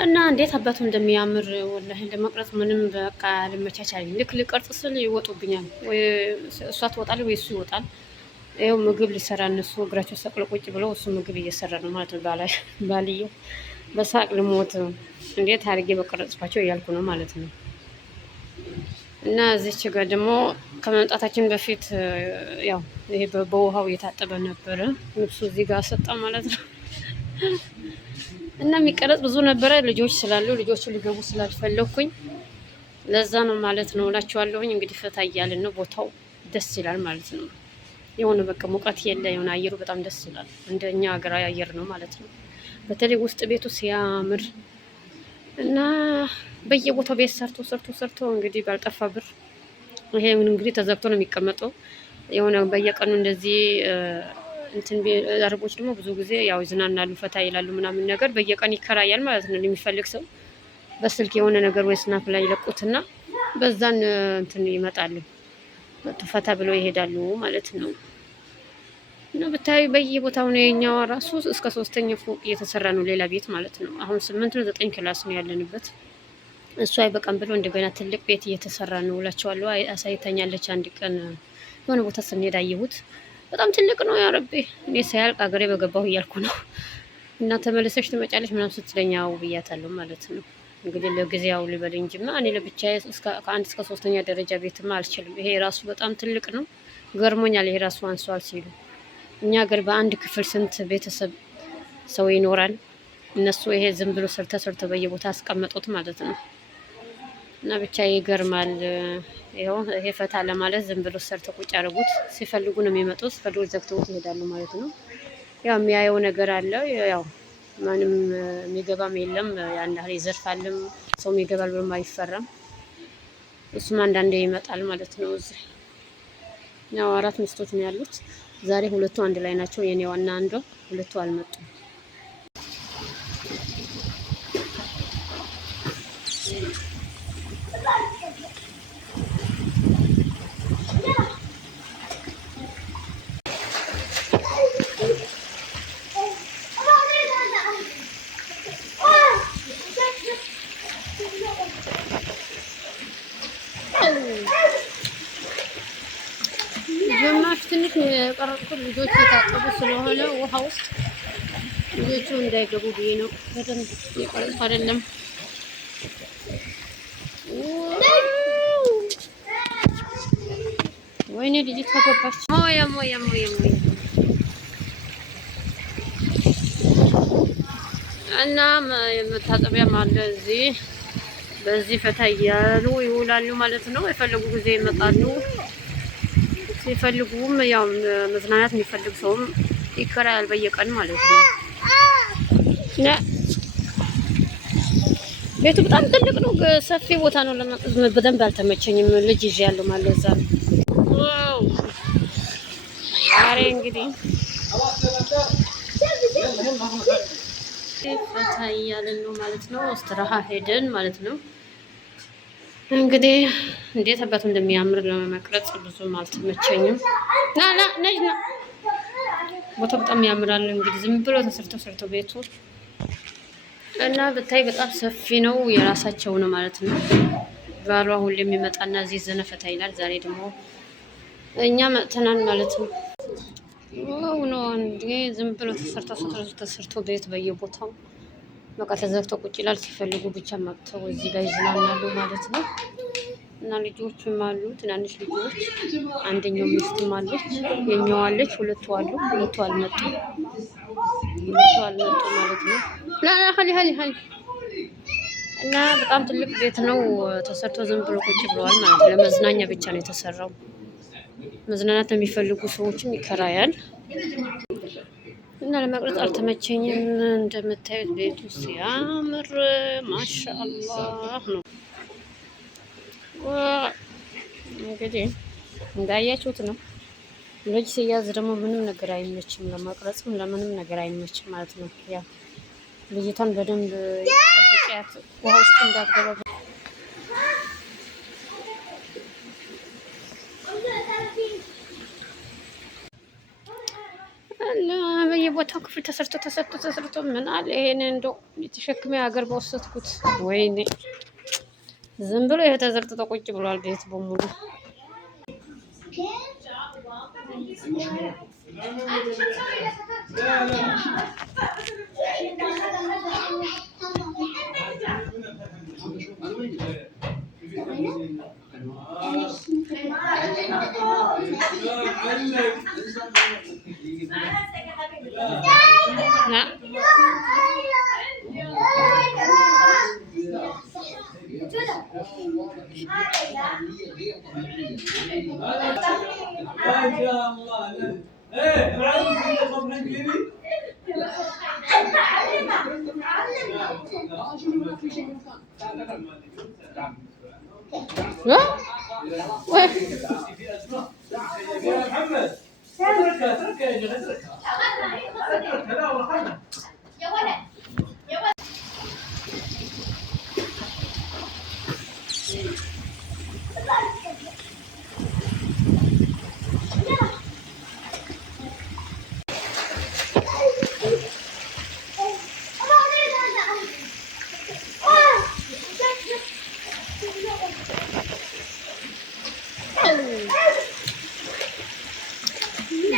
እና እንዴት አባቱ እንደሚያምር ወላሂ ለመቅረጽ ምንም በቃ ልመቻቻለኝ። ልክ ልቀርጽ ስል ይወጡብኛል። ወይ እሷ ትወጣለች ወይ እሱ ይወጣል። ይኸው ምግብ ሊሰራ እነሱ እግራቸው ሰቅሎ ቁጭ ብለው እሱ ምግብ እየሰራ ነው ማለት ነው። ባልየው በሳቅ ልሞት እንዴት አድርጌ በቀረጽኳቸው እያልኩ ነው ማለት ነው። እና እዚች ጋር ደግሞ ከመምጣታችን በፊት ያው ይሄ በውሃው እየታጠበ ነበረ። ልብሱ እዚህ ጋር ሰጣ ማለት ነው። እና የሚቀረጽ ብዙ ነበረ። ልጆች ስላሉ ልጆቹ ሊገቡ ስላልፈለኩኝ ለዛ ነው ማለት ነው እላችኋለሁኝ። እንግዲህ ፈታ እያልን ነው። ቦታው ደስ ይላል ማለት ነው። የሆነ በቃ ሙቀት የለ፣ የሆነ አየሩ በጣም ደስ ይላል። እንደኛ ሀገራዊ አየር ነው ማለት ነው። በተለይ ውስጥ ቤቱ ሲያምር እና በየቦታው ቤት ሰርቶ እንግዲህ ባልጠፋ ብር ይሄ እንግዲህ ተዘግቶ ነው የሚቀመጠው። የሆነ በየቀኑ እንደዚህ እንትን አረቦች ደግሞ ብዙ ጊዜ ያው ይዝናናሉ፣ ፈታ ይላሉ ምናምን ነገር በየቀን ይከራያል ማለት ነው። የሚፈልግ ሰው በስልክ የሆነ ነገር ወይ ስናፕ ላይ ይለቁትና በዛን እንትን ይመጣሉ፣ ፈታ ብለው ይሄዳሉ ማለት ነው። እና ብታዩ በየቦታው ነው። የኛው ራሱ እስከ 3ኛ ፎቅ እየተሰራ ነው፣ ሌላ ቤት ማለት ነው። አሁን 8 ነው 9 ክላስ ነው ያለንበት። እሱ አይበቃም ብሎ እንደገና ትልቅ ቤት እየተሰራ ነው እላቸዋለሁ። አሳይታኛለች አንድ ቀን የሆነ ቦታ ስንሄድ አየሁት። በጣም ትልቅ ነው። ያረቤ እኔ ሳያልቅ አገሬ በገባሁ እያልኩ ነው። እና ተመልሰሽ ትመጫለሽ ምናምን ስትለኛው ብያታለሁ ማለት ነው። እንግዲህ ለጊዜው ልበል እንጂማ እኔ ለብቻዬ ከ1 እስከ 3ኛ ደረጃ ቤትማ አልችልም። ይሄ ራሱ በጣም ትልቅ ነው። ገርሞኛል። ይሄ ራሱ አንሷል ሲሉ እኛ ሀገር በአንድ ክፍል ስንት ቤተሰብ ሰው ይኖራል? እነሱ ይሄ ዝም ብሎ ሰርተ በየቦታ አስቀመጡት ማለት ነው። እና ብቻ ይገርማል። ይሄ ፈታ ለማለት ዝም ብሎ ሰርተው ቁጭ አድርጉት። ሲፈልጉ ነው የሚመጡት፣ ሲፈልጉ ዘግተውት ይሄዳሉ ማለት ነው። ያው የሚያየው ነገር አለ። ያው ማንም የሚገባም የለም። ያን ያህል ይዘርፋልም ሰው ይገባል ብሎም አይፈራም። እሱም አንዳንዴ ይመጣል ማለት ነው። እዚህ ያው 4 ሚስቶች ነው ያሉት። ዛሬ 2ቱ አንድ ላይ ናቸው። የኔዋና አንዷ 2ቱ አልመጡም። ግማሽ ትንሽ የቀረጥኩት ልጆች የታጠቡ ስለሆነ ውሃ ውስጥ ልጆቹ እንዳይገቡ ብዬ ነው። በደንብ የቀረጥኩ አይደለም። ወይኔ ልጅ ተገባች። ሞያ እና መታጠቢያም አለ እዚህ። በዚህ ፈታ እያሉ ይውላሉ ማለት ነው። የፈለጉ ጊዜ ይመጣሉ። ሲፈልጉም ያው መዝናናት የሚፈልግ ሰውም ይከራያል በየቀን ማለት ነው። ቤቱ በጣም ትልቅ ነው፣ ሰፊ ቦታ ነው። ለማቀዝ በደንብ አልተመቸኝም። ልጅ ይዤ ያለው ማለት እዛ ነው። ዋው ዛሬ እንግዲህ ፈታ እያልን ነው ማለት ነው። እስትራሃ ሄደን ማለት ነው። እንግዲህ እንዴት አባቱ እንደሚያምር ለመቅረጽ ብዙም አልተመቸኝም። ነጅ ቦታው በጣም ያምራል። እንግዲህ ዝም ብሎ ተሰርቶ ቤቱ እና ብታይ በጣም ሰፊ ነው። የራሳቸው ነው ማለት ነው። ባሏ ሁሌ የሚመጣና እዚህ ዘነፈታ ይላል። ዛሬ ደግሞ እኛ መጥተናል ማለት ነው። ዋው ነው እንዴ! ዝም ብሎ ተሰርቶ ቤት በየቦታው በቃ ተዘግቶ ቁጭ ይላል። ሲፈልጉ ብቻ መጥተው እዚህ ላይ ይዝናናሉ ማለት ነው። እና ልጆችም አሉ፣ ትናንሽ ልጆች። አንደኛው ሚስትም አለች፣ የኛው አለች። 2ቱ አሉ፣ 2ቱ አልመጡም ማለት ነው። ሀሊ እና በጣም ትልቅ ቤት ነው። ተሰርቶ ዝም ብሎ ቁጭ ብለዋል ማለት ነው። ለመዝናኛ ብቻ ነው የተሰራው። መዝናናት የሚፈልጉ ሰዎችም ይከራያል። እና ለመቅረጽ አልተመቸኝም። እንደምታዩት ቤቱ ሲያምር ማሻአላህ ነው። እንግዲህ እንዳያችሁት ነው። ልጅ ሲያዝ ደግሞ ምንም ነገር አይመችም፣ ለመቅረጽም ለምንም ነገር አይመችም ማለት ነው። ያው ልጅቷን በደንብ ጠብቂያት፣ ውሃ ውስጥ እንዳትገባ። በየቦታው ክፍል ተሰርቶ ምን አለ ይሄን እንደው የተሸክሜ ሀገር በወሰድኩት። ወይኔ ዝም ብሎ ይሄ ተዘርጥጦ ቁጭ ብሏል ቤት በሙሉ።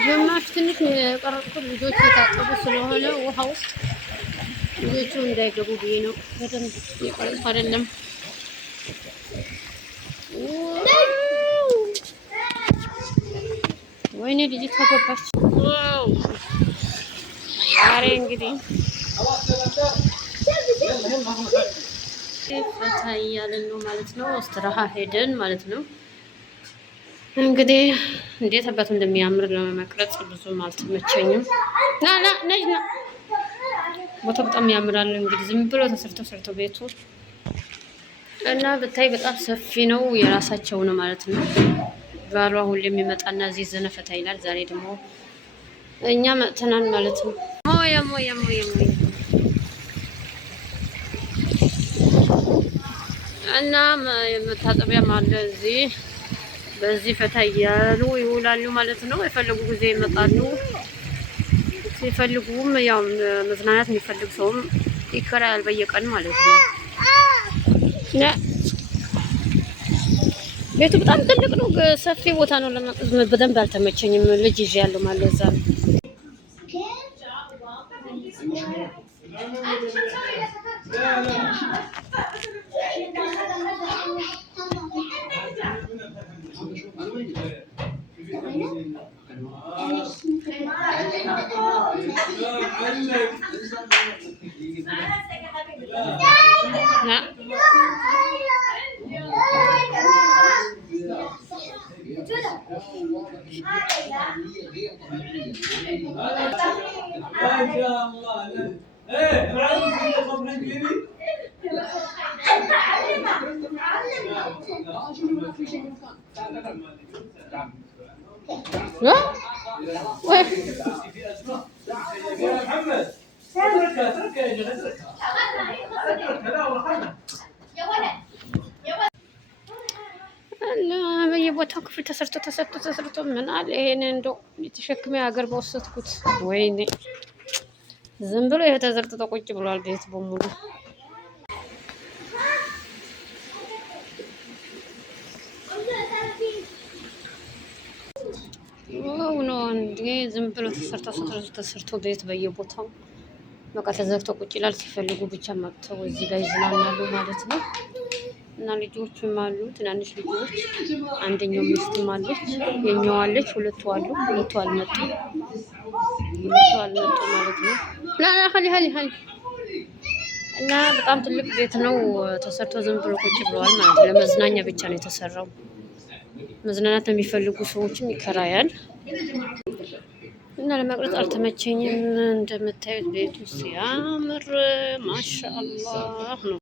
ግማሽ ትንሽ የቀረጥኩት ልጆች የታጠቡ ስለሆነ ውሃ ውስጥ ልጆቹ እንዳይገቡ ብዬ ነው። በደንብ የቀረጥኩ አይደለም። ወይኔ ልጅቷ ገባች። ዛሬ እንግዲህ ፈታ እያልን ነው ማለት ነው። እስትራሃ ሄደን ማለት ነው። እንግዲህ እንዴት አባቱ እንደሚያምር ለመቅረጽ ብዙም አልተመቸኝም። ና ነጅ ና ቦታው በጣም ያምራል። እንግዲህ ዝም ብሎ ተሰርቶ ቤቱ እና ብታይ በጣም ሰፊ ነው። የራሳቸው ነው ማለት ነው። ባሏ ሁሌ የሚመጣና እዚህ ዘነፈታ ይላል። ዛሬ ደግሞ እኛ መጥተናል ማለት ነው። ሞያ እና መታጠቢያም አለ እዚህ። በዚህ ፈታ እያሉ ይውላሉ ማለት ነው። የፈለጉ ጊዜ ይመጣሉ። ሲፈልጉም ያው መዝናናት የሚፈልግ ሰውም ይከራያል በየቀን ማለት ነው። ቤቱ በጣም ትልቅ ነው፣ ሰፊ ቦታ ነው። በደንብ አልተመቸኝም። ልጅ ይዤ ያለው ማለት እዛ ነው። በየቦታው ክፍል ተሰርቶ ምን አለ ይሄን እንደው የተሸክሜ ሀገር በወሰድኩት። ወይኔ ዝም ብሎ ይሄ ተዘርጥጦ ቁጭ ብሏል ቤት በሙሉ። ነው እንዴ ዝም ብሎ ተሰርቶ ቤት በየቦታው በቃ ተዘግቶ ቁጭ ይላል። ሲፈልጉ ብቻ መጥተው እዚህ ጋር ይዝናናሉ ማለት ነው። እና ልጆችም አሉ፣ ትናንሽ ልጆች። አንደኛው ሚስትም አለች፣ የኛው አለች። ሁለቱ አልመጡም ማለት ነው። ሀሊ እና በጣም ትልቅ ቤት ነው ተሰርቶ ዝም ብሎ ቁጭ ብለዋል ማለት ነው። ለመዝናኛ ብቻ ነው የተሰራው። መዝናናት የሚፈልጉ ሰዎችም ይከራያል። እና ለመቅረጽ አልተመቸኝም። እንደምታዩት ቤቱ ሲያምር ማሻአላህ ነው።